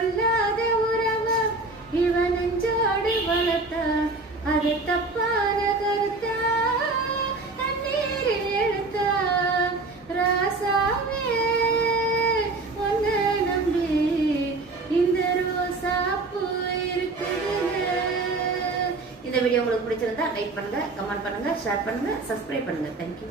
சொல்லாத உறவா இவன் நெஞ்சோடு வளர்த்தா அது தப்பான கருத்தா தண்ணீரில் எழுத்தா ராசாவே உன்னை நம்பி இந்த ரோசா பூ இருக்குது. இந்த வீடியோ உங்களுக்கு பிடிச்சிருந்தா லைக் பண்ணுங்க, கமெண்ட் பண்ணுங்க, ஷேர் பண்ணுங்க, சப்ஸ்கிரைப் பண்ணுங்க. தேங்க்யூ.